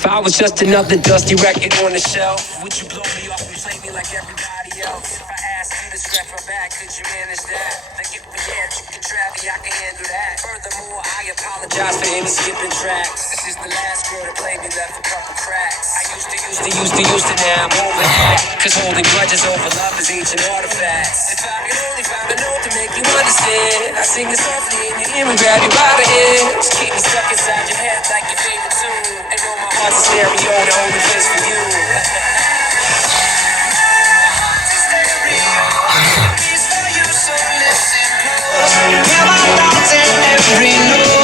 If I was just another dusty record on the shelf, would you blow me off and play me like everybody else? If I asked you to scratch my back, could you manage that? Then give me you can travel, I can handle that. Furthermore, I apologize for any skipping tracks. This is the last girl to play me, left a couple cracks. I used to, now I'm over that. Cause holding grudges over love is ancient artifacts. If I could only find a note to make you understand, I sing it softly in your ear and grab you by the hand. Just keep me stuck inside your head like your favorite tune. And know my heart's a stereo, the only place for you. Hear my thoughts in every note.